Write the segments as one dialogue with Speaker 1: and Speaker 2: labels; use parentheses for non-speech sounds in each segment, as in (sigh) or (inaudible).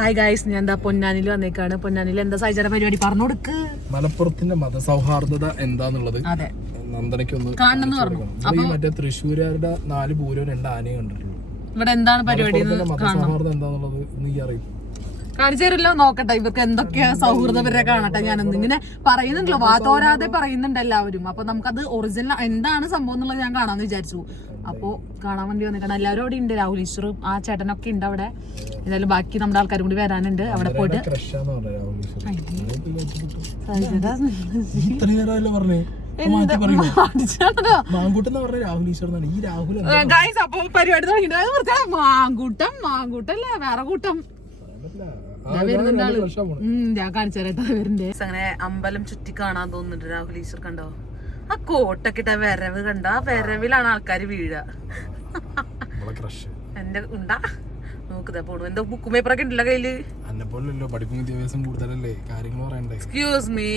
Speaker 1: Hi guys ഞാൻ എന്താ പൊന്നാനിൽ വന്നേക്കാണ്. പൊന്നാനിൽ എന്താ സൈജയുടെ പരിപാടി? പറഞ്ഞു കൊടുക്ക്
Speaker 2: മലപ്പുറത്തിന്റെ മതസൗഹാർദ്ദത എന്താന്നുള്ളത്
Speaker 1: അതെ.
Speaker 2: നന്ദനയ്ക്കൊന്ന്
Speaker 1: കാണണമെന്ന്
Speaker 2: കൊടുക്കണം. നമ്മൾ മറ്റേ തൃശ്ശൂരുകാരുടെ നാല് പൂരവും രണ്ട് ആനയും കണ്ടിട്ടുള്ളൂ.
Speaker 1: ഇവിടെ എന്താണ് പരിപാടി
Speaker 2: മതസൗഹാർദ്ദം എന്താന്നുള്ളത് നീ അറിയും.
Speaker 1: കാണിച്ചു തരുമല്ലോ നോക്കട്ടെ ഇവർക്ക് എന്തൊക്കെയാ സൗഹൃദപരെ കാണട്ടെ ഞാൻ ഇങ്ങനെ പറയുന്നുണ്ടല്ലോ വാതോരാതെ പറയുന്നുണ്ട് എല്ലാവരും. അപ്പൊ നമുക്കത് ഒറിജിനൽ എന്താണ് സംഭവം എന്നുള്ളത് ഞാൻ കാണാന്ന് വിചാരിച്ചു. അപ്പോ കാണാൻ വേണ്ടി വന്നിട്ട് എല്ലാവരും അവിടെ ഉണ്ട്. രാഹുൽ ഈശ്വറും ആ ചേട്ടനൊക്കെ ഉണ്ട് അവിടെ. എന്തായാലും ബാക്കി നമ്മുടെ ആൾക്കാരും കൂടി വരാനുണ്ട്. അവിടെ പോയിട്ട്. മാങ്കൂട്ടം മാങ്കൂട്ടം മാങ്കൂട്ടല്ലേ വേറെ കൂട്ടം. അങ്ങനെ അമ്പലം ചുറ്റി കാണാൻ തോന്നുന്നുണ്ട് രാഹുൽ ഈശ്വർ കണ്ടോ? ആ കോട്ടൊക്കെ ഇട്ട വരവ് കണ്ടോ? ആ വരവിലാണ് ആൾക്കാർ വീഴുക എന്റെ ഉണ്ടാ. നോക്കുതാ പോണു. എന്തോ ബുക്കും പേപ്പറൊക്കെ ഉണ്ടല്ലോ കയ്യിൽ.
Speaker 2: അന്നെ പോലല്ലോ പഠിപ്പും വിദ്യാഭ്യാസം കൂടുതലല്ലേ? കാര്യങ്ങൾ പറയണ്ടേ?
Speaker 1: എക്സ്ക്യൂസ് മീ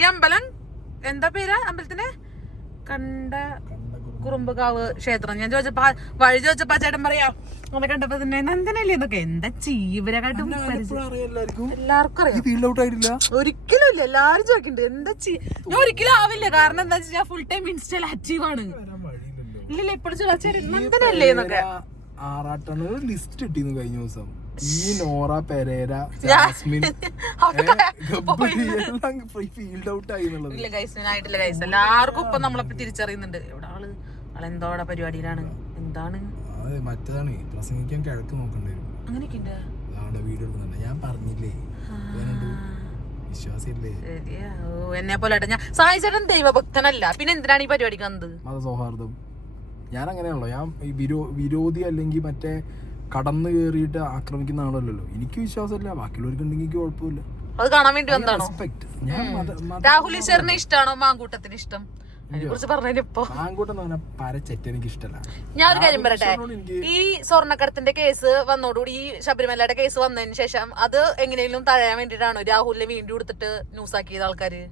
Speaker 1: ഈ അമ്പലം? എന്താ പേരാ അമ്പലത്തിന് കണ്ട. കുറുമ്പുകാവ് ക്ഷേത്രം. ഞാൻ ചോദിച്ചപ്പോ വഴി ചോദിച്ചപ്പോ ചേട്ടൻ പറയാ അങ്ങനെ കണ്ടപ്പോ തന്നെ നന്ദനല്ലേ എന്നൊക്കെ. എന്താ
Speaker 2: ചീവരകാട്ടും എല്ലാവർക്കും?
Speaker 1: അറിയാം. ഒരിക്കലും ഇല്ല. എല്ലാരും ചോദിക്കുന്നുണ്ട് എന്താ ചീ ഞാൻ ഒരിക്കലും ആവില്ല. കാരണം എന്താ വെച്ചാൽ ഫുൾ ടൈം ഇൻസ്റ്റയിൽ ആക്റ്റീവ് ആണ്. ഇല്ലല്ല എപ്പോഴും ചോദിച്ചാൽ നന്ദനല്ലേ എന്നൊക്കെ.
Speaker 2: ആറാട്ടാണ് ലിസ്റ്റ് കിട്ടിയിരുന്നു കഴിഞ്ഞ ദിവസം. ഈ നോറ പെരേര ജാസ്മിൻ (laughs) ഫീൽഡ് ഔട്ട് ആയി എന്നുള്ളത്.
Speaker 1: എല്ലാവർക്കും ഇപ്പൊ നമ്മളെ തിരിച്ചറിയുന്നുണ്ട്. എവിടെ ആൾ? ആളെന്തോടെ പരിപാടിയിലാണ്. എന്താണ്?
Speaker 2: അതെ മറ്റേതാണ്. പ്രസംഗിക്കാൻ കിഴക്ക് നോക്കേണ്ടി വരും
Speaker 1: അങ്ങനെയൊക്കെ ഉണ്ട്
Speaker 2: അതാണ് വീഡിയോ എടുക്കുന്നുണ്ട്. ഞാൻ പറഞ്ഞില്ലേ?
Speaker 1: ഓ എന്നെ പോലെ ഞാൻ സായി ചേട്ടൻ ദൈവഭക്തനല്ല. പിന്നെ എന്തിനാണ് ഈ പരിപാടിക്ക് വന്നത്?
Speaker 2: മതസൗഹാർദ്ദം ഞാൻ അങ്ങനെയാണല്ലോ. ഞാൻ ഈ വിരോ വിരോധി അല്ലെങ്കിൽ മറ്റേ കടന്നു കയറിയിട്ട് ആക്രമിക്കുന്ന ആളല്ലല്ലോ. എനിക്ക് വിശ്വാസമില്ല. ബാക്കിയുള്ളവർക്ക് ഉണ്ടെങ്കിൽ കുഴപ്പമില്ല.
Speaker 1: അത് കാണാൻ വേണ്ടി വന്നതാണോ? രാഹുൽ ഈശ്വരനെ ഇഷ്ടമാണോ മാങ്കൂട്ടത്തിന് ഇഷ്ടം? ഞാൻ ഒരു കാര്യം പറയട്ടെ? ഈ സ്വർണക്കടത്തിന്റെ കേസ് വന്നോടുകൂടി ഈ ശബരിമലയുടെ കേസ് വന്നതിന് ശേഷം അത് എങ്ങനെയെങ്കിലും തഴയാൻ വേണ്ടിട്ടാണോ രാഹുലിനെ വീണ്ടും എടുത്തിട്ട് ന്യൂസ് ആക്കിയത് ആൾക്കാര്?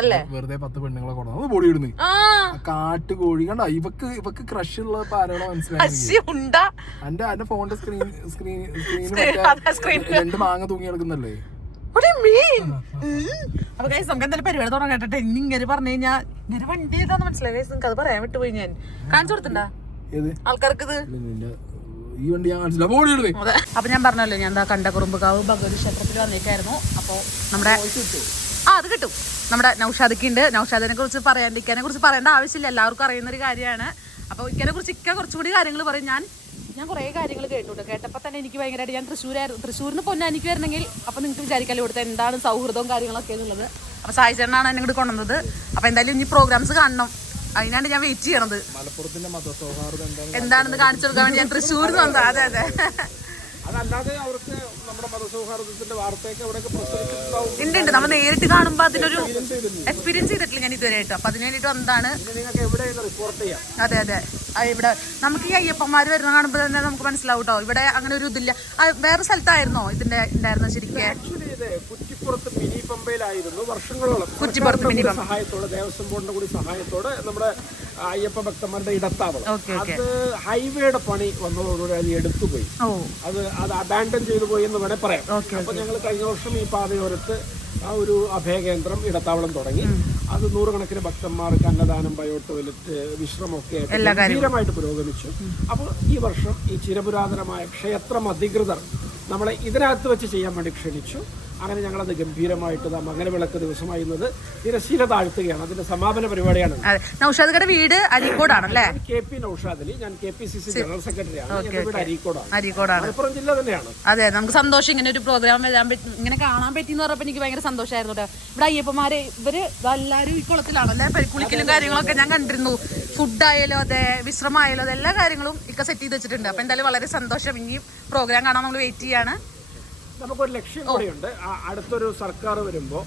Speaker 1: അല്ലേ?
Speaker 2: വെറുതെ പത്ത് പെണ്ണുങ്ങളെ കൊണ്ടു ബോഡി ഇടുന്നു.
Speaker 1: ആ.
Speaker 2: കാട്ടുകോഴി. കണ്ട? ഇവക്ക് ഇവക്ക് ക്രഷ് ഉള്ള ആരാണോ മനസ്സിലായി എന്റെ എന്റെ ഫോണിന്റെ സ്ക്രീൻ സ്ക്രീൻ സ്ക്രീൻ രണ്ട് മാങ്ങ തൂങ്ങി കിടക്കുന്നല്ലേ?
Speaker 1: അപ്പൊ നമുക്ക് എന്തായാലും പരിപാടി തുടങ്ങാൻ കേട്ടെ ഇനി ഇങ്ങനെ പറഞ്ഞു കഴിഞ്ഞാൽ ഇങ്ങനെ വണ്ടി ഏതാന്ന് മനസ്സിലായി. ഗൈസ് നിങ്ങൾക്ക് അത് പറയാൻ വിട്ടുപോയി ഞാൻ. കാണിച്ചു കൊടുത്തിണ്ടാ ആൾക്കാർക്ക് ഇത്
Speaker 2: ഈ വണ്ടി ഞാൻ കാണിച്ചില്ല.
Speaker 1: ഓടി അപ്പൊ ഞാൻ പറഞ്ഞല്ലോ ഞാൻ എന്താ കണ്ട കുറുമ്പുകാവ് ഭഗവതി ക്ഷേത്രത്തിൽ വന്നേക്കായിരുന്നു. അപ്പോ നമ്മുടെ ആ അത് കിട്ടും. നമ്മുടെ നൗഷാദക്ക് ഉണ്ട് നൗഷാദിനെ കുറിച്ച് പറയാണ്ടിരിക്കാനെ കുറിച്ച് പറയേണ്ട ആവശ്യമില്ല. എല്ലാവർക്കും അറിയുന്ന ഒരു കാര്യമാണ്. അപ്പോൾ ഇക്കനെ കുറിച്ച് ഇക്ക കുറച്ചുകൂടി കാര്യങ്ങൾ പറയും. ഞാൻ ഞാൻ കുറേ കാര്യങ്ങൾ കേട്ടു കേട്ടോ കേട്ടപ്പോൾ തന്നെ എനിക്ക് ഭയങ്കരമായിട്ട് ഞാൻ തൃശ്ശൂരായിരുന്നു തൃശ്ശൂരിന് നിന്ന് പൊന്നാനിക്ക് വരണമെങ്കിൽ അപ്പോൾ നിങ്ങൾക്ക് വിചാരിക്കാമല്ലോ ഇവിടുത്തെ എന്താണ് സൗഹൃദവും കാര്യങ്ങളൊക്കെ എന്നുള്ളത്. അപ്പോൾ സായി ചേട്ടനാണ് എന്നെ ഇങ്ങോട്ട് കൊണ്ടുവന്നത്. അപ്പോൾ എന്തായാലും ഇനി പ്രോഗ്രാംസ് കാണണം. അതിനാണ് ഞാൻ വെയിറ്റ് ചെയ്യണത്.
Speaker 2: മലപ്പുറത്തിന്റെ മതസൗഹാർദ്ദം എന്താണ്
Speaker 1: എന്താണെന്ന് കാണിച്ചു കൊടുക്കാൻ വേണ്ടി ഞാൻ തൃശ്ശൂരിൽ നിന്ന് വന്നത്. അതെ അതെ.
Speaker 2: അതല്ലാതെ അവർക്ക് നമ്മുടെ മതസൗഹാർദ്ദത്തിന്റെ വാർത്തയൊക്കെ
Speaker 1: ഉണ്ട് ഉണ്ട്. നമ്മൾ നേരിട്ട് കാണുമ്പോൾ അതിനൊരു എക്സ്പീരിയൻസ് ചെയ്തിട്ടില്ല. ഞാൻ ഇതുവരെയായിട്ട്. അപ്പൊ അതിന് വേണ്ടിട്ട്
Speaker 2: എന്താണ് നിങ്ങൾക്ക് റിപ്പോർട്ട് ചെയ്യാം.
Speaker 1: അതെ അതെ. ഇവിടെ നമുക്ക് ഈ അയ്യപ്പന്മാര് വരുന്ന കാണുമ്പോൾ തന്നെ നമുക്ക് മനസ്സിലാവും കേട്ടോ ഇവിടെ അങ്ങനെ ഒരു ഇതില്ല. വേറെ സ്ഥലത്തായിരുന്നോ ഇതിന്റെ ഉണ്ടായിരുന്നോ ശരിക്കും?
Speaker 3: കുറ്റിപ്പുറത്ത് മിനി പമ്പയിലായിരുന്നു വർഷങ്ങളോളം.
Speaker 1: കുറ്റിപ്പുറത്ത് മിനി
Speaker 3: സഹായത്തോടെ ദേവസ്വം ബോർഡിന്റെ കൂടി സഹായത്തോടെ നമ്മുടെ അയ്യപ്പ ഭക്തന്മാരുടെ ഇടത്താവളം.
Speaker 1: ഓക്കെ
Speaker 3: അത് ഹൈവേയുടെ പണി വന്നതോടുകൂടി അത് എടുത്തുപോയി. അത് അത് അബാൻഡൻ ചെയ്തു പോയി എന്ന് വേണേൽ പറയാം. അപ്പൊ ഞങ്ങൾ കഴിഞ്ഞ വർഷം ഈ പാതയോരത്ത് ആ ഒരു അഭയകേന്ദ്രം ഇടത്താവളം തുടങ്ങി. അത് നൂറുകണക്കിന് ഭക്തന്മാർക്ക് അന്നദാനം ബയോ ടോയ്ലറ്റ് വിശ്രമമൊക്കെ ഗംഭീരമായിട്ട് പുരോഗമിച്ചു. അപ്പോൾ ഈ വർഷം ഈ ചിരപുരാതനമായ ക്ഷേത്രം അധികൃതർ നമ്മളെ ഇതിനകത്ത് വെച്ച് ചെയ്യാൻ വേണ്ടി ക്ഷണിച്ചു. അങ്ങനെ ഞങ്ങളത് ഗംഭീരമായിട്ട് ദാ വിളക്ക് ദിവസമായിരുന്നത് തിരശീല താഴ്ത്തുകയാണ്. അതിന്റെ സമാപന പരിപാടിയാണ്
Speaker 1: വീട് അരീക്കോടാണല്ലേ?
Speaker 3: കെ പി നൌഷാദ് അലി ഞാൻ K P C C general സെക്രട്ടറിയാണ് വീട് അരീക്കോടാണ്.
Speaker 1: അരീക്കോടാണ്.
Speaker 3: മലപ്പുറം ജില്ല തന്നെയാണ്.
Speaker 1: അതെ നമുക്ക് സന്തോഷം ഇങ്ങനെ ഒരു പ്രോഗ്രാം വരാൻ പറ്റി ഇങ്ങനെ കാണാൻ പറ്റി എന്ന് പറഞ്ഞപ്പോൾ എനിക്ക് ഭയങ്കര സന്തോഷമായിരുന്നു ഇവിടെ അയ്യപ്പന്മാരെ ഇവർ എല്ലാരും ഈ കുളത്തിലാണല്ലേ? പരിക്കുളിക്കലും കാര്യങ്ങളൊക്കെ ഞാൻ കണ്ടിരുന്നു. ഫുഡായാലും അതെ വിശ്രമമായാലും അതെ എല്ലാ കാര്യങ്ങളും ഇക്ക സെറ്റ് ചെയ്ത് വെച്ചിട്ടുണ്ട്. അപ്പൊ എന്തായാലും വളരെ സന്തോഷം. ഇനിയും പ്രോഗ്രാം കാണാൻ നമ്മൾ വെയിറ്റ് ചെയ്യാണ്.
Speaker 3: നമുക്കൊരു ലക്ഷ്യം കൂടെയുണ്ട്. അടുത്തൊരു സർക്കാർ വരുമ്പോൾ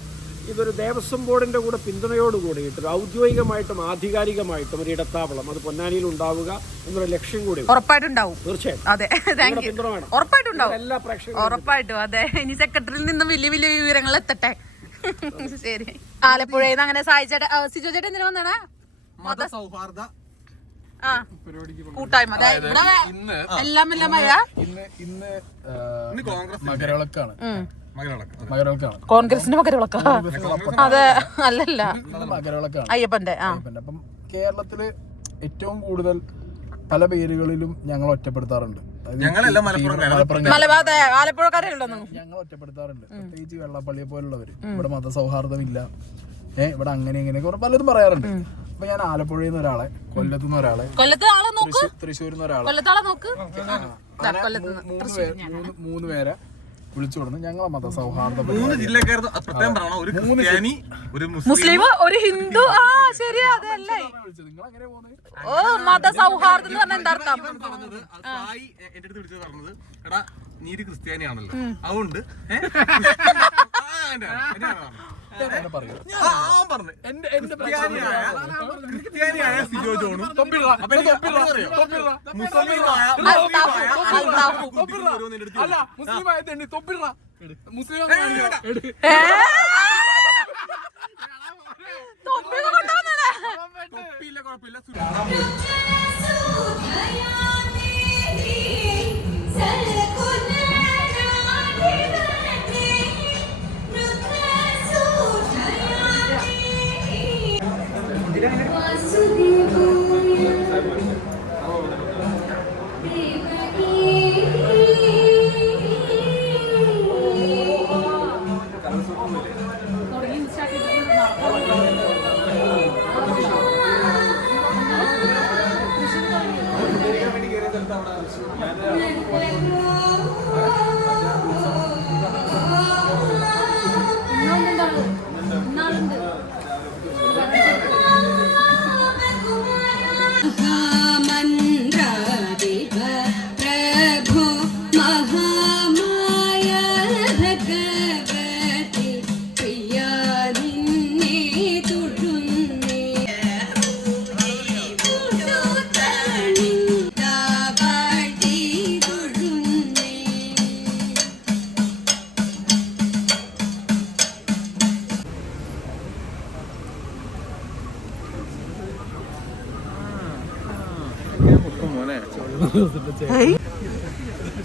Speaker 3: ഇതൊരു ദേവസ്വം ബോർഡിന്റെ കൂടെ പിന്തുണയോട് കൂടിയിട്ട് ഒരു ഔദ്യോഗികമായിട്ടും ആധികാരികമായിട്ടും ഒരു ഇടത്താവളം അത് പൊന്നാനിയിൽ ഉണ്ടാവുക എന്നൊരു ലക്ഷ്യം കൂടി
Speaker 1: ഉറപ്പായിട്ടുണ്ടാവും.
Speaker 3: തീർച്ചയായും
Speaker 1: അതെ. താങ്ക് യു ഉറപ്പായിട്ടുണ്ടാവും.
Speaker 3: എല്ലാ പ്രേക്ഷകരും
Speaker 1: ഉറപ്പായിട്ടും. അതെ. ഇനി സെക്രട്ടറിയിൽ നിന്നും വലിയ വലിയ വിവരങ്ങൾ എത്തട്ടെ. ശരി. ആലപ്പുഴയിൽ നിന്ന് അങ്ങനെ സായി സിജോ ചേട്ടൻ എന്തിനാ വന്നാണ്
Speaker 2: മതസൗഹാർദ്ദ
Speaker 1: ആ കൂട്ടായ്മ.
Speaker 2: ഇന്ന്
Speaker 1: എല്ലാം എല്ലാം
Speaker 2: ഇന്ന് ഇന്ന്. മകരവിളക്കാണ്.
Speaker 1: കോൺഗ്രസിന്റെ മകരവിളക്ക. അതെ. അല്ലല്ല.
Speaker 2: മകരവിളക്കാണ്.
Speaker 1: അയ്യപ്പന്റെ
Speaker 2: അപ്പം കേരളത്തിൽ ഏറ്റവും കൂടുതൽ പല പേരുകളിലും ഞങ്ങൾ ഒറ്റപ്പെടുത്താറുണ്ട്.
Speaker 4: ഞങ്ങളെല്ലാം
Speaker 2: ഞങ്ങൾ ഒറ്റപ്പെടുത്താറുണ്ട്. പ്രത്യേകിച്ച് വെള്ളപ്പള്ളിയെ പോലുള്ളവര്. ഇവിടെ മതസൗഹാർദ്ദമില്ല. ഏഹ് ഇവിടെ അങ്ങനെ ഇങ്ങനെ കുറെ പലതും പറയാറുണ്ട്. അപ്പൊ ഞാൻ ആലപ്പുഴയിൽ നിന്ന് ഒരാളെ കൊല്ലത്തു നിന്ന് ഒരാളെ
Speaker 1: കൊല്ലത്ത് ആളെ നോക്ക്.
Speaker 2: തൃശ്ശൂരിൽ നിന്ന് ഒരാളെ.
Speaker 1: കൊല്ലത്താളെ നോക്ക്.
Speaker 2: അങ്ങനെ മൂ- മൂന്ന് പേര് മൂന്ന് മൂന്ന് പേരെ വിളിച്ചു കൊടുന്ന്. ഞങ്ങളെ മതസൗഹാർദ്ദ
Speaker 4: മൂന്ന് പ്രത്യേകം പറയണം. ഒരു ക്രിസ്ത്യാനി ഒരു മുസ്ലിം.
Speaker 1: മുസ്ലിം ഒരു ഹിന്ദു. ആ ശരി അതല്ലേ.
Speaker 2: നിങ്ങൾ അങ്ങനെ പോകുന്നത്
Speaker 1: ഓ മത സൗഹാർദ്ദം എന്ന് പറഞ്ഞാൽ എന്താ അർത്ഥം?
Speaker 4: പറഞ്ഞത് ആ സായി എ- എന്റെ അടുത്ത് വിളിച്ചത് പറഞ്ഞത്. എടാ നീ ഒരു ക്രിസ്ത്യാനിയാണല്ലോ. അതുകൊണ്ട് ഏ? (laughs)
Speaker 2: അല്ല മുസ്ലിം തൊപ്പിട. മുസ്ലിം.
Speaker 4: തൊപ്പിയില്ല കുഴപ്പമില്ല. ഞാൻ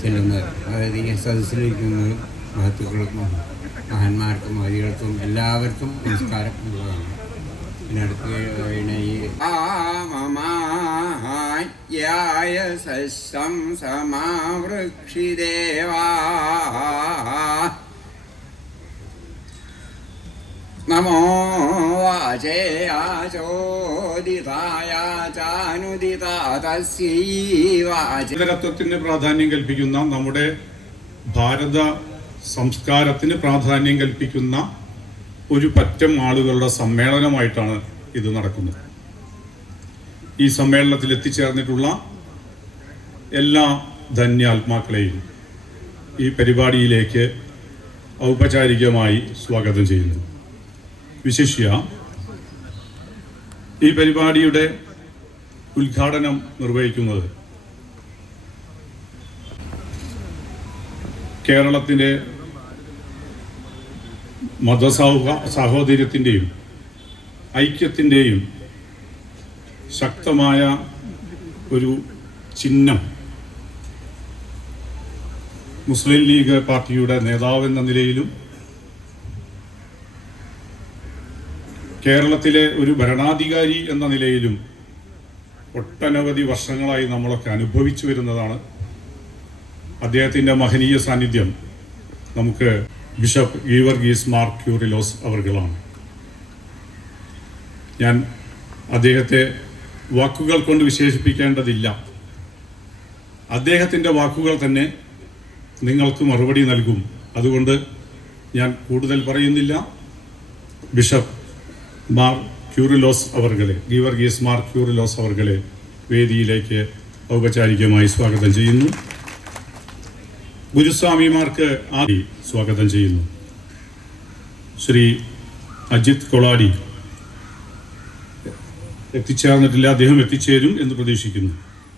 Speaker 5: ചെല്ലുന്നത്. അതായത് ഈ സദസ്സിലിരിക്കുന്നതും മഹത്തുക്കൾക്കും മഹന്മാർക്കും മതികൾക്കും എല്ലാവർക്കും നമസ്കാരം ഉള്ളതാണ് പിന്നെ അടുത്ത് ഈ ആമമാഹായ സസ്സം സമാവൃക്ഷിദേവാ നമോ വാചേ തസ്യൈ
Speaker 6: പ്രാധാന്യം കൽപ്പിക്കുന്ന നമ്മുടെ ഭാരത സംസ്കാരത്തിന് പ്രാധാന്യം കൽപ്പിക്കുന്ന ഒരു പറ്റം ആളുകളുടെ സമ്മേളനമായിട്ടാണ് ഇത് നടക്കുന്നത്. ഈ സമ്മേളനത്തിൽ എത്തിച്ചേർന്നിട്ടുള്ള എല്ലാ ധന്യാത്മാക്കളെയും ഈ പരിപാടിയിലേക്ക് ഔപചാരികമായി സ്വാഗതം ചെയ്യുന്നു. വിശിഷ്യ ഈ പരിപാടിയുടെ ഉദ്ഘാടനം നിർവഹിക്കുന്നത് കേരളത്തിന്റെ മതസൗഹ സാഹോദര്യത്തിന്റെയും ഐക്യത്തിന്റെയും ശക്തമായ ഒരു ചിഹ്നം മുസ്ലിം ലീഗ് പാർട്ടിയുടെ നേതാവെന്ന നിലയിലും കേരളത്തിലെ ഒരു ഭരണാധികാരി എന്ന നിലയിലും ഒട്ടനവധി വർഷങ്ങളായി നമ്മളൊക്കെ അനുഭവിച്ചു വരുന്നതാണ് അദ്ദേഹത്തിന്റെ മഹനീയ സാന്നിധ്യം നമുക്ക് ബിഷപ്പ് ഗീവർഗീസ് മാർ ക്യൂറിലോസ് അവർകളാണ്. ഞാൻ അദ്ദേഹത്തെ വാക്കുകൾ കൊണ്ട് വിശേഷിപ്പിക്കേണ്ടതില്ല. അദ്ദേഹത്തിന്റെ വാക്കുകൾ തന്നെ നിങ്ങൾക്ക് മറുപടി നൽകും. അതുകൊണ്ട് ഞാൻ കൂടുതൽ പറയുന്നില്ല. ബിഷപ്പ് മാർ ക്യൂറിലോസ് അവർകളെ ഗീവർഗീസ് മാർ ക്യൂറിലോസ് അവർകളെ വേദിയിലേക്ക് ഔപചാരികമായി സ്വാഗതം ചെയ്യുന്നു. ഗുരുസ്വാമിമാർക്ക് ആദ്യം സ്വാഗതം ചെയ്യുന്നു. ശ്രീ അജിത് കൊളാടി എത്തിച്ചേർന്നിട്ടില്ല അദ്ദേഹം എത്തിച്ചേരും എന്ന് പ്രതീക്ഷിക്കുന്നു.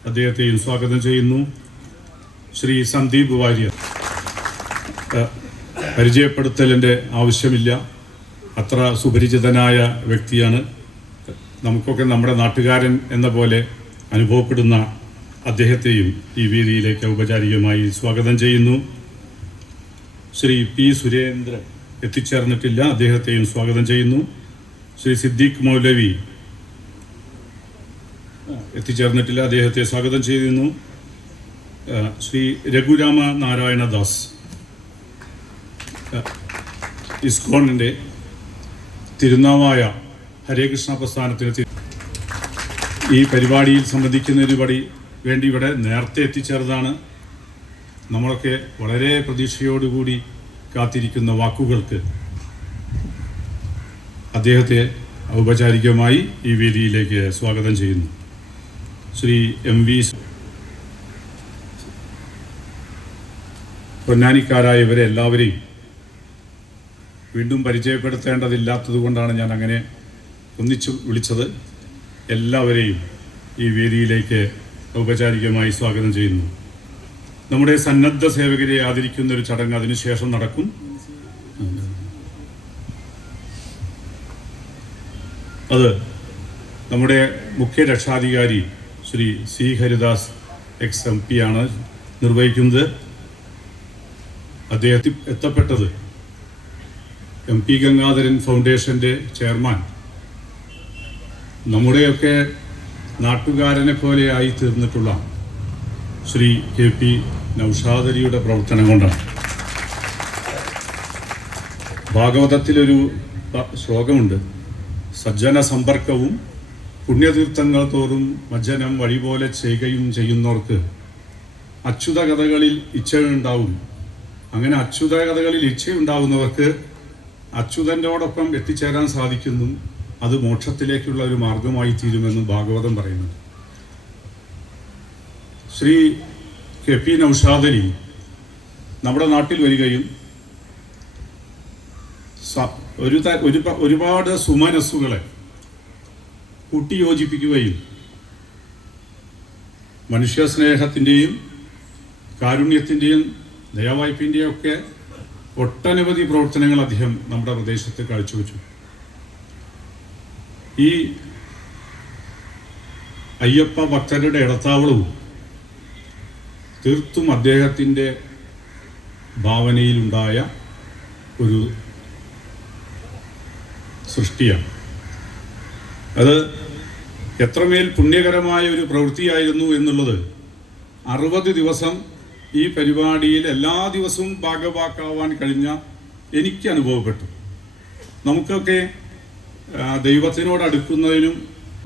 Speaker 6: അദ്ദേഹത്തെയും സ്വാഗതം ചെയ്യുന്നു. ശ്രീ സന്ദീപ് വാര്യർ പരിചയപ്പെടുത്തലിന്റെ ആവശ്യമില്ല. അത്ര സുപരിചിതനായ വ്യക്തിയാണ്. നമുക്കൊക്കെ നമ്മുടെ നാട്ടുകാരൻ എന്ന പോലെ അനുഭവപ്പെടുന്ന അദ്ദേഹത്തെയും ഈ വേദിയിലേക്ക് ഔപചാരികമായി സ്വാഗതം ചെയ്യുന്നു. ശ്രീ പി സുരേന്ദ്രൻ എത്തിച്ചേർന്നിട്ടില്ല അദ്ദേഹത്തെയും സ്വാഗതം ചെയ്യുന്നു. ശ്രീ സിദ്ദീഖ് മൗലവി എത്തിച്ചേർന്നിട്ടില്ല അദ്ദേഹത്തെ സ്വാഗതം ചെയ്യുന്നു. ശ്രീ രഘുരാമ നാരായണ ദാസ് ആ, ഇസ്കോണിന്റെ തിരുനാവായ ഹരേകൃഷ്ണ പ്രസ്ഥാനത്തിന് തി- ഈ പരിപാടിയിൽ സംബന്ധിക്കുന്നതിന് പടി വേണ്ടി ഇവിടെ നേരത്തെ എത്തിച്ചേർന്നതാണ്. നമ്മളൊക്കെ വളരെ പ്രതീക്ഷയോടുകൂടി കാത്തിരിക്കുന്ന വാക്കുകൾക്ക് അദ്ദേഹത്തെ ഔപചാരികമായി ഈ വേദിയിലേക്ക് സ്വാഗതം ചെയ്യുന്നു. ശ്രീ എം വി പൊന്നാനിക്കാരായവരെ എല്ലാവരെയും വീണ്ടും പരിചയപ്പെടുത്തേണ്ടതില്ലാത്തത് കൊണ്ടാണ് ഞാൻ അങ്ങനെ ഒന്നിച്ചു വിളിച്ചത്. എല്ലാവരെയും ഈ വേദിയിലേക്ക് ഔപചാരികമായി സ്വാഗതം ചെയ്യുന്നു. നമ്മുടെ സന്നദ്ധ സേവകരെ ആദരിക്കുന്ന ഒരു ചടങ്ങ് അതിനുശേഷം നടക്കും. അത് നമ്മുടെ മുഖ്യ രക്ഷാധികാരി Shri C Haridas ex M P ആണ് നിർവഹിക്കുന്നത്. അദ്ദേഹത്തിൽ എത്തപ്പെട്ടത് എം പി ഗംഗാധരൻ ഫൗണ്ടേഷന്റെ ചെയർമാൻ. നമ്മുടെയൊക്കെ നാട്ടുകാരനെ പോലെ ആയി തീർന്നിട്ടുള്ള ശ്രീ കെ പി നൗഷാദരിയുടെ പ്രവർത്തനം കൊണ്ടാണ്. ഭാഗവതത്തിലൊരു ശ്ലോകമുണ്ട്. സജ്ജന സമ്പർക്കവും പുണ്യതീർത്ഥങ്ങൾ തോറും മജ്ജനം വഴിപോലെ ചെയ്യുകയും ചെയ്യുന്നവർക്ക് അച്യുത കഥകളിൽ ഇച്ഛയുണ്ടാവും. അങ്ങനെ അച്യുത കഥകളിൽ ഇച്ഛയുണ്ടാവുന്നവർക്ക് അച്യുതന്റെയോടൊപ്പം എത്തിച്ചേരാൻ സാധിക്കുന്നു. അത് മോക്ഷത്തിലേക്കുള്ള ഒരു മാർഗമായി തീരുമെന്നും ഭാഗവതം പറയുന്നു ശ്രീ കെ പി നൌഷാദലി നമ്മുടെ നാട്ടിൽ വരികയും ഒരു ഒരുപാട് സുമനസ്സുകളെ കൂട്ടിയോജിപ്പിക്കുകയും മനുഷ്യ സ്നേഹത്തിന്റെയും കാരുണ്യത്തിന്റെയും ദയവായ്പിന്റെയും ഒക്കെ ഒട്ടനവധി പ്രവർത്തനങ്ങൾ അദ്ദേഹം നമ്മുടെ പ്രദേശത്ത് കാഴ്ചവെച്ചു. ഈ അയ്യപ്പ ഭക്തരുടെ ഇടത്താവളവും തീർത്തും അദ്ദേഹത്തിന്റെ ഭാവനയിലുണ്ടായ ഒരു സൃഷ്ടിയാണ്. അത് എത്രമേൽ പുണ്യകരമായ ഒരു പ്രവൃത്തിയായിരുന്നു എന്നുള്ളത് അറുപത് ദിവസം ഈ പരിപാടിയിൽ എല്ലാ ദിവസവും ഭാഗവാക്കാവാൻ കഴിഞ്ഞ എനിക്ക് അനുഭവപ്പെട്ടു. നമുക്കൊക്കെ ദൈവത്തിനോട് അടുക്കുന്നതിനും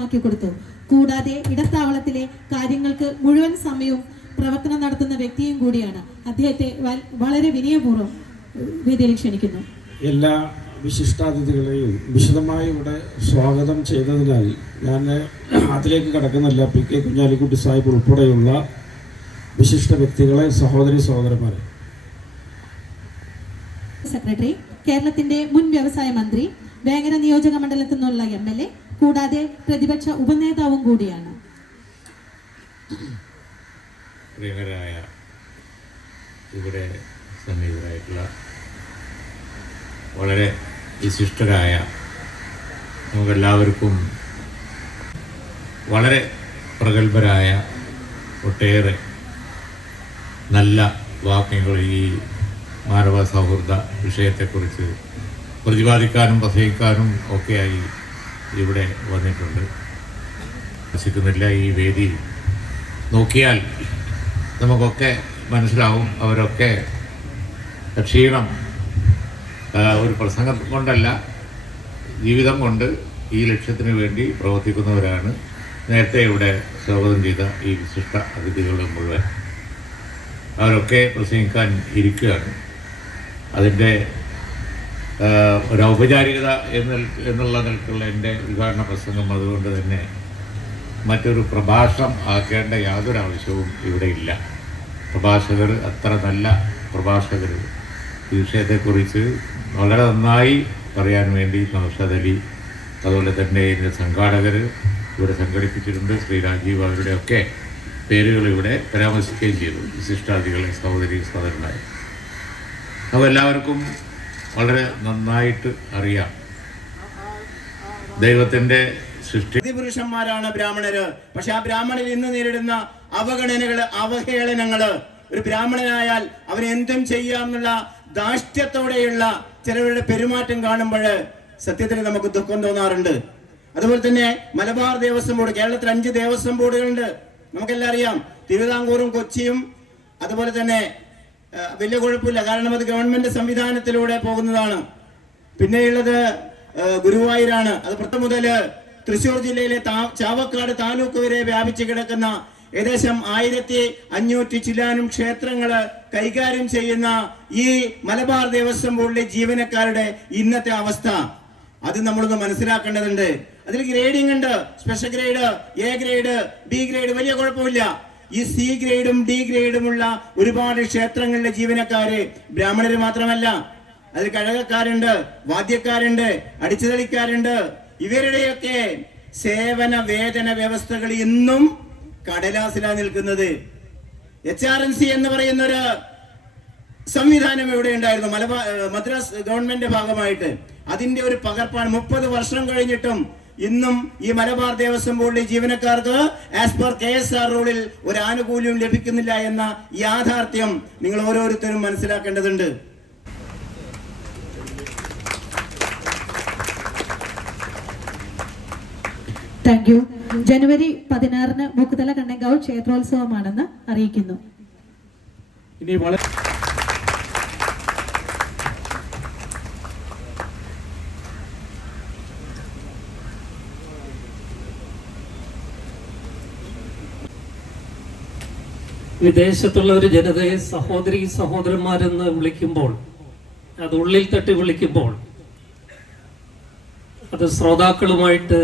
Speaker 7: ആക്കി കൊടുത്തു. കൂടാതെ ഇടത്താവളത്തിലെ കാര്യങ്ങൾക്ക് മുഴുവൻ സമയവും പ്രവർത്തനം നടത്തുന്ന വ്യക്തിയും കൂടിയാണ്. അദ്ദേഹത്തെ വളരെ വിനയപൂർവം വേദിയിൽ ക്ഷണിക്കുന്നു.
Speaker 3: എല്ലാ വിശിഷ്ടാതിഥികളെയും വിശദമായി ഇവിടെ സ്വാഗതം ചെയ്തതിനാൽ ഞാൻ അതിലേക്ക് കടക്കുന്നില്ല. പി കെ കുഞ്ഞാലിക്കുട്ടി സാഹിബ് ഉൾപ്പെടെയുള്ള വിശിഷ്ട വ്യക്തികളെ സഹോദരി സഹോദരന്മാരെ.
Speaker 7: സെക്രട്ടറി കേരളത്തിന്റെ മുൻ വ്യവസായ മന്ത്രി വേങ്ങര നിയോജക മണ്ഡലത്തിൽ നിന്നുള്ള എം എൽ എ കൂടാതെ പ്രതിപക്ഷ ഉപനേതാവും കൂടിയാണ്.
Speaker 8: ഇവിടെ സമീപരായിട്ടുള്ള വളരെ വിശിഷ്ടരായ നമുക്കെല്ലാവർക്കും വളരെ പ്രഗത്ഭരായ ഒട്ടേറെ നല്ല വാക്യങ്ങൾ ഈ മാനവ സൗഹൃദ വിഷയത്തെക്കുറിച്ച് പ്രതിപാദിക്കാനും പ്രസംഗിക്കാനും ഒക്കെയായി ഇവിടെ വന്നിട്ടുണ്ട്. ആശിക്കുന്നില്ല ഈ വേദി. നോക്കിയാൽ നമുക്കൊക്കെ മനസ്സിലാവും അവരൊക്കെ ക്ഷീണം ഒരു പ്രസംഗം കൊണ്ടല്ല ജീവിതം കൊണ്ട് ഈ ലക്ഷ്യത്തിന് വേണ്ടി പ്രവർത്തിക്കുന്നവരാണ്. നേരത്തെ ഇവിടെ സ്വാഗതം ചെയ്ത ഈ വിശിഷ്ട അതിഥികളുടെ മുഴുവൻ. അവരൊക്കെ പ്രസംഗിക്കാൻ ഇരിക്കുകയാണ്. അതിന്റെ ഒരു ഔപചാരികത എന്ന എന്നുള്ള നിലക്കുള്ള എന്റെ ഉദ്ഘാടന പ്രസംഗം അതുകൊണ്ട് തന്നെ മറ്റൊരു പ്രഭാഷണം ആക്കേണ്ട യാതൊരു ആവശ്യവും ഇവിടെ ഇല്ല. പ്രഭാഷകർ അത്ര നല്ല പ്രഭാഷകർ ഈ വിഷയത്തെക്കുറിച്ച് വളരെ നന്നായി പറയാൻ വേണ്ടി നൗഷാദ് അലി അതുപോലെ തന്നെ ഇതിന്റെ സംഘാടകർ ഇവിടെ സംഘടിപ്പിച്ചിട്ടുണ്ട് ശ്രീ രാജീവ് അവരുടെയൊക്കെ പേരുകൾ ഇവിടെ പരാമർശിക്കുകയും ചെയ്തു. വിശിഷ്ടാദികളെ സഹോദരി സഹോദരനായി അതെല്ലാവർക്കും വളരെ നന്നായിട്ട് അറിയാം. ദൈവത്തിന്റെ സൃഷ്ടി
Speaker 9: പുരുഷന്മാരാണ് ബ്രാഹ്മണര്. പക്ഷെ ആ ബ്രാഹ്മണർ ഇന്ന് നേരിടുന്ന അവഗണനകൾ അവഹേളനങ്ങൾ ഒരു ബ്രാഹ്മണനായാൽ അവൻ എന്തും ചെയ്യാമെന്നുള്ള ധാഷ്ട്യത്തോടെയുള്ള ചിലവരുടെ പെരുമാറ്റം കാണുമ്പോൾ സത്യത്തിൽ നമുക്ക് ദുഃഖം തോന്നാറുണ്ട്. അതുപോലെ തന്നെ മലബാർ ദേവസ്വം ബോർഡ് കേരളത്തിൽ അഞ്ച് ദേവസ്വം ബോർഡുകളുണ്ട്. നമുക്കെല്ലാം അറിയാം തിരുവിതാംകൂറും കൊച്ചിയും അതുപോലെ തന്നെ വലിയ കുഴപ്പമില്ല. കാരണം അത് ഗവൺമെന്റ് സംവിധാനത്തിലൂടെ പോകുന്നതാണ്. പിന്നെയുള്ളത് ഗുരുവായൂരാണ്. അത് പുറത്ത് മുതൽ തൃശൂർ ജില്ലയിലെ ചാവക്കാട് താലൂക്ക് വരെ വ്യാപിച്ചു കിടക്കുന്ന ഏകദേശം ആയിരത്തി അഞ്ഞൂറ്റി ചില്ലാനും ക്ഷേത്രങ്ങൾ കൈകാര്യം ചെയ്യുന്ന ഈ മലബാർ ദേവസ്വം ബോർഡിലെ ജീവനക്കാരുടെ ഇന്നത്തെ അവസ്ഥ. അത് നമ്മളൊന്ന് മനസ്സിലാക്കേണ്ടതുണ്ട്. അതിൽ ഗ്രേഡിംഗ് ഉണ്ട് special grade A grade B grade വലിയ കുഴപ്പമില്ല. ഈ സി ഗ്രേഡും ഡി ഗ്രേഡുമുള്ള ഒരുപാട് ക്ഷേത്രങ്ങളിലെ ജീവനക്കാര് ബ്രാഹ്മണര് മാത്രമല്ല. അതിൽ കഴകക്കാരുണ്ട് വാദ്യക്കാരുണ്ട് അടിച്ചുതളിക്കാരുണ്ട്. ഇവരുടെയൊക്കെ സേവന വേതന വ്യവസ്ഥകൾ ഇന്നും കടലാസിലാ നിൽക്കുന്നത്. എച്ച് ആർ എൻ സി എന്ന് പറയുന്ന ഒരു സംവിധാനം ഇവിടെ ഉണ്ടായിരുന്നു. മലബാർ മദ്രാസ് ഗവൺമെന്റിന്റെ ഭാഗമായിട്ട്. അതിന്റെ ഒരു പകർപ്പാണ്. മുപ്പത് വർഷം കഴിഞ്ഞിട്ടും ഇന്നും ഈ മലബാർ ദേവസ്വം ബോർഡിലെ ജീവനക്കാർക്ക് as per K S R റൂളിൽ ഒരു ആനുകൂല്യം ലഭിക്കുന്നില്ല എന്ന യാഥാർത്ഥ്യം നിങ്ങൾ ഓരോരുത്തരും മനസ്സിലാക്കേണ്ടതുണ്ട്.
Speaker 7: താങ്ക് യു ജനുവരി പതിനാറിന് മുക്കുതല കണ്ണങ്കാവ് ക്ഷേത്രോത്സവമാണെന്ന് അറിയിക്കുന്നു.
Speaker 3: ഇനി വളരെ
Speaker 10: വിദേശത്തുള്ള ഒരു ജനതയെ സഹോദരി സഹോദരന്മാരെന്ന് വിളിക്കുമ്പോൾ അത് ഉള്ളിൽ തട്ടി വിളിക്കുമ്പോൾ അത് ശ്രോതാക്കളുമായിട്ട്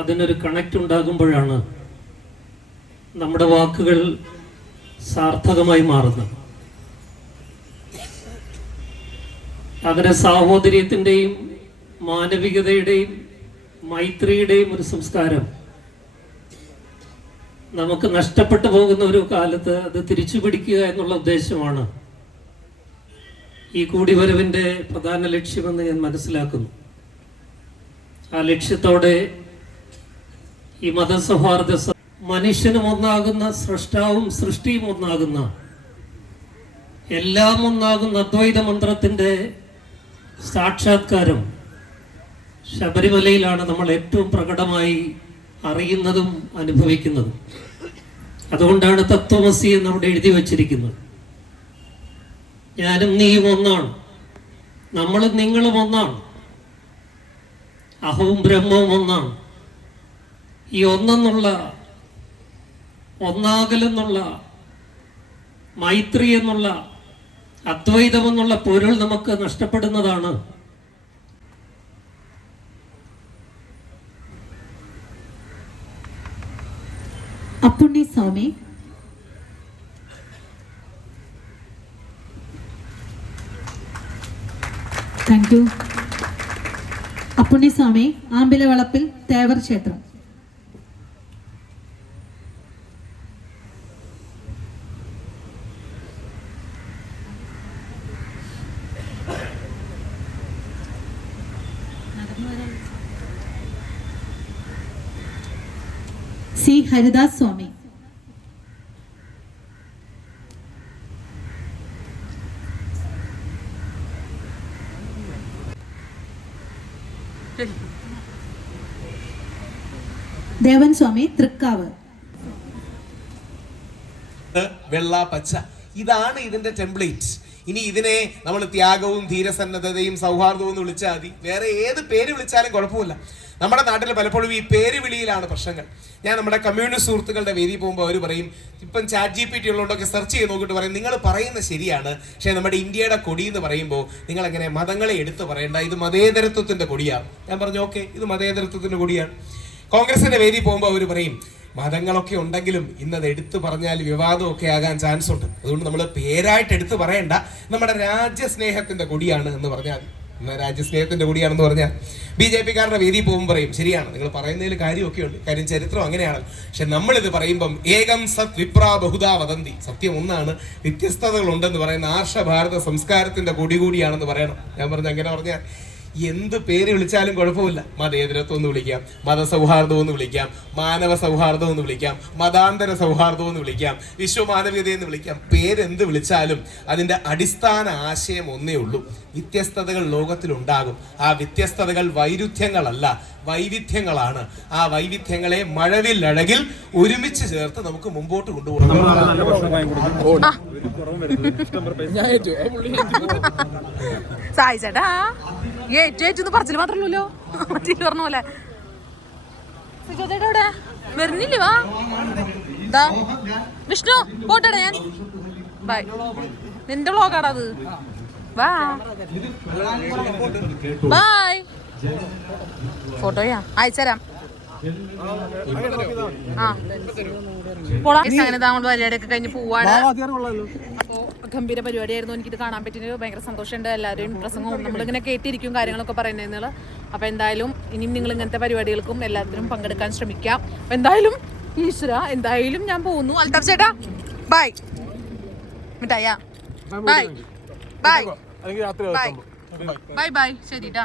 Speaker 10: അതിനൊരു കണക്റ്റ് ഉണ്ടാകുമ്പോഴാണ് നമ്മുടെ വാക്കുകൾ സാർത്ഥകമായി മാറുന്നത്. അതിന് സാഹോദര്യത്തിന്റെയും മാനവികതയുടെയും മൈത്രിയുടെയും ഒരു സംസ്കാരം നമുക്ക് നഷ്ടപ്പെട്ടു പോകുന്ന ഒരു കാലത്ത് അത് തിരിച്ചു പിടിക്കുക എന്നുള്ള ഉദ്ദേശമാണ്. ഈ കൂടിവരവിന്റെ പ്രധാന ലക്ഷ്യമെന്ന് ഞാൻ മനസ്സിലാക്കുന്നു. ആ ലക്ഷ്യത്തോടെ ഈ മതസൗഹാർദ്ദ മനുഷ്യനും ഒന്നാകുന്ന സൃഷ്ടാവും സൃഷ്ടിയും ഒന്നാകുന്ന എല്ലാം ഒന്നാകുന്ന അദ്വൈത മന്ത്രത്തിന്റെ സാക്ഷാത്കാരം ശബരിമലയിലാണ് നമ്മൾ ഏറ്റവും പ്രകടമായി അറിയുന്നതും അനുഭവിക്കുന്നതും. അതുകൊണ്ടാണ് തത്വമസി എന്ന് അവിടെ എഴുതി വച്ചിരിക്കുന്നത്. ഞാനും നീയും ഒന്നാണ്. നമ്മളും നിങ്ങളും ഒന്നാണ്. അഹവും ബ്രഹ്മവും ഒന്നാണ്. ഈ ഒന്നെന്നുള്ള ഒന്നാകലെന്നുള്ള മൈത്രി എന്നുള്ള അദ്വൈതമെന്നുള്ള പൊരുൾ നമുക്ക് നഷ്ടപ്പെടുന്നതാണ്
Speaker 7: അപ്പുണ്ണി സ്വാമി താങ്ക് യു അപ്പുണ്ണി സ്വാമി ആമ്പിലവളപ്പിൽ തേവർ ക്ഷേത്രം. സി ഹരിദാസ് സ്വാമി. ദേവൻ സ്വാമി തൃക്കാവ്.
Speaker 11: വെള്ള പച്ച ഇതാണ് ഇതിന്റെ ടെംപ്ലേറ്റ് ഇനി ഇതിനെ നമ്മൾ ത്യാഗവും ധീരസന്നദ്ധതയും സൗഹാർദ്ദവും എന്ന് വിളിച്ചാൽ മതി. വേറെ ഏത് പേര് വിളിച്ചാലും കുഴപ്പമില്ല. നമ്മുടെ നാട്ടിൽ പലപ്പോഴും ഈ പേര് വിളിയിലാണ് പ്രശ്നങ്ങൾ. ഞാൻ നമ്മുടെ കമ്മ്യൂണിസ്റ്റ് സുഹൃത്തുക്കളുടെ വേദി പോകുമ്പോൾ അവർ പറയും ഇപ്പം ചാറ്റ് ജി പി ടി ഉള്ളതുകൊണ്ടൊക്കെ സെർച്ച് ചെയ്ത് നോക്കിയിട്ട് പറയും നിങ്ങൾ പറയുന്നത് ശരിയാണ്. പക്ഷേ നമ്മുടെ ഇന്ത്യയുടെ കൊടി എന്ന് പറയുമ്പോൾ നിങ്ങൾ എങ്ങനെ മതങ്ങളെ എടുത്ത് പറയേണ്ട. ഇത് മതേതരത്വത്തിന്റെ കൊടിയാണ്. ഞാൻ പറഞ്ഞു ഓക്കെ ഇത് മതേതരത്വത്തിന്റെ കൊടിയാണ്. കോൺഗ്രസിന്റെ വേദി പോകുമ്പോൾ അവർ പറയും മതങ്ങളൊക്കെ ഉണ്ടെങ്കിലും ഇന്നത് എടുത്തു പറഞ്ഞാൽ വിവാദമൊക്കെ ആകാൻ ചാൻസ് ഉണ്ട്. അതുകൊണ്ട് നമ്മൾ പേരായിട്ട് എടുത്തു പറയണ്ട. നമ്മുടെ രാജ്യസ്നേഹത്തിന്റെ കൊടിയാണ് എന്ന് പറഞ്ഞാൽ രാജ്യസ്നേഹത്തിന്റെ കൂടിയാണെന്ന് പറഞ്ഞാൽ ബി ജെ പിക്കാരുടെ വേദി പോകുമ്പോൾ പറയും ശരിയാണ് നിങ്ങൾ പറയുന്നതിൽ കാര്യമൊക്കെ ഉണ്ട്. കാര്യം ചരിത്രം അങ്ങനെയാണ്. പക്ഷെ നമ്മളിത് പറയുമ്പം ഏകം സത് വിപ്രാ ബഹുദാ വദന്തി. സത്യം ഒന്നാണ്. വ്യത്യസ്തതകൾ ഉണ്ടെന്ന് പറയുന്ന ആർഷ ഭാരത സംസ്കാരത്തിന്റെ കൊടി കൂടിയാണെന്ന് പറയണം. ഞാൻ പറഞ്ഞ അങ്ങനെ പറഞ്ഞാൽ എന്ത് പേര് വിളിച്ചാലും കുഴപ്പമില്ല. മതേതരത്വം എന്ന് വിളിക്കാം മതസൗഹാർദ്ദം എന്ന് വിളിക്കാം മാനവ സൗഹാർദ്ദം എന്ന് വിളിക്കാം മതാന്തര സൗഹാർദ്ദം എന്ന് വിളിക്കാം വിശ്വമാനവീയത എന്ന് വിളിക്കാം. പേരെന്ത് വിളിച്ചാലും അതിന്റെ അടിസ്ഥാന ആശയം ഒന്നേ ഉള്ളൂ. വ്യത്യസ്തതകൾ ലോകത്തിലുണ്ടാകും. ആ വ്യത്യസ്തതകൾ വൈരുദ്ധ്യങ്ങളല്ല വൈവിധ്യങ്ങളാണ്. ആ വൈവിധ്യങ്ങളെ മഴവിൽ അഴകിൽ ഒരുമിച്ച് ചേർത്ത് നമുക്ക് മുമ്പോട്ട് കൊണ്ടുപോകണം
Speaker 1: സായി ചേട്ടാ ഏറ്റു ഏറ്റു പറച്ചിൽ മാത്രമല്ലോ മറ്റേ പറഞ്ഞ പോലെ. സിജോ ചേട്ടാ എവിടെ? വരുന്നില്ലേ വാ. ദാ വിഷ്ണു പോട്ടെടാ ഞാൻ. ബൈ. നിന്റെ വ്ളോഗാടാ അത്. ബൈ ഫോട്ടോയാ അയച്ചരാം ആ. അങ്ങനെ പരിപാടിയൊക്കെ കഴിഞ്ഞ് പോവാണ്. അപ്പോൾ ഗംഭീര പരിപാടിയായിരുന്നു. എനിക്കിത് കാണാൻ പറ്റിയത് ഭയങ്കര സന്തോഷമുണ്ട്. എല്ലാവരെയും പ്രസംഗവും നമ്മളിങ്ങനെ കേട്ടിരിക്കും കാര്യങ്ങളൊക്കെ പറയുന്നതിനുള്ള അപ്പോൾ എന്തായാലും ഇനിയും നിങ്ങൾ ഇങ്ങനത്തെ പരിപാടികൾക്കും എല്ലാത്തിനും പങ്കെടുക്കാൻ ശ്രമിക്കാം. അപ്പോൾ എന്തായാലും ഈശ്വര എന്തായാലും ഞാൻ പോകുന്നു. അൽത്താഫ് ചേട്ടാ bye മിഠായ bye bye bye bye bye ശരി ട്ടാ